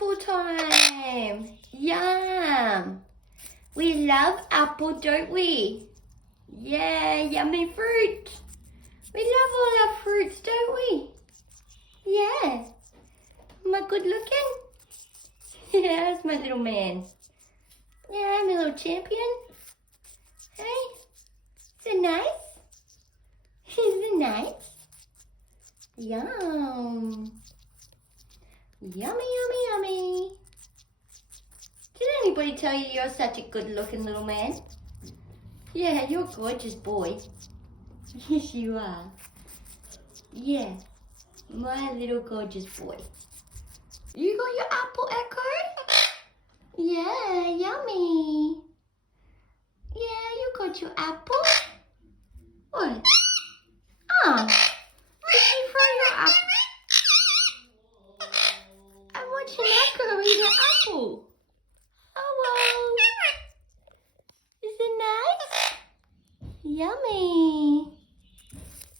apple time. Yum. We love apple, don't we? Yeah, yummy fruit. We love all our fruits, don't we? Yeah. Am I good looking? Yeah, that's my little man. Yeah, my little champion. Hey, is it nice? Is it nice? Yum. Yummy, yummy, yummy. Did anybody tell you you're such a good looking little man? Yeah, you're a gorgeous boy. Yes, you are. Yeah, my little gorgeous boy. You got your apple, Echo? Yeah, yummy. Yeah, you got your apple. What? Oh, did you throw your apple? I'm watching Echo eat an apple. Oh, well. Is it nice? Yummy.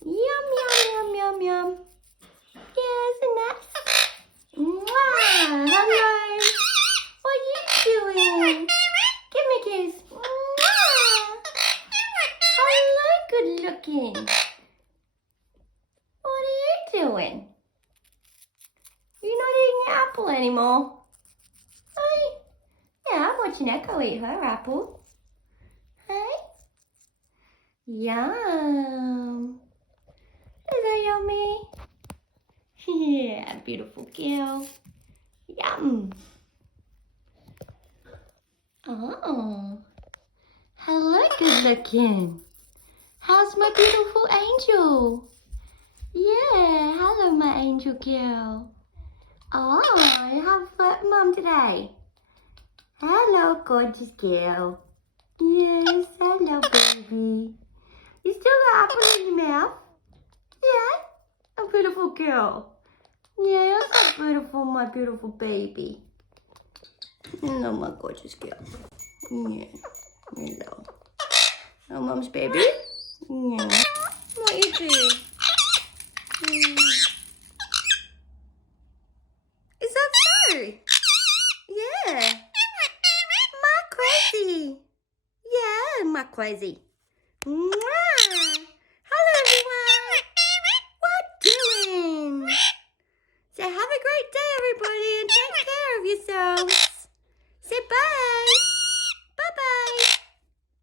Yum, yum, yum, yum, yum. Yeah, isn't that? Mwah. Hello. What are you doing? Give me a kiss. Mwah. Hello, good looking. What are you doing? You're not eating your apple anymore. Hey. Yeah, I'm watching Echo eat her apple. Hey. Yum. Is that yummy? Yeah, beautiful girl. Yum. Oh. Hello, good looking. How's my beautiful angel? Yeah, hello, my angel girl. Oh, you have fun, Mum, today? Hello, gorgeous girl. Yes, hello, baby. You still got apple in your mouth? Yeah, a beautiful girl. Yeah, you're so beautiful, my beautiful baby. Hello, my gorgeous girl. Yeah, hello. Hello, Mum's baby. Yeah. What you do? Is that so? Yeah. My crazy. Yeah, my crazy.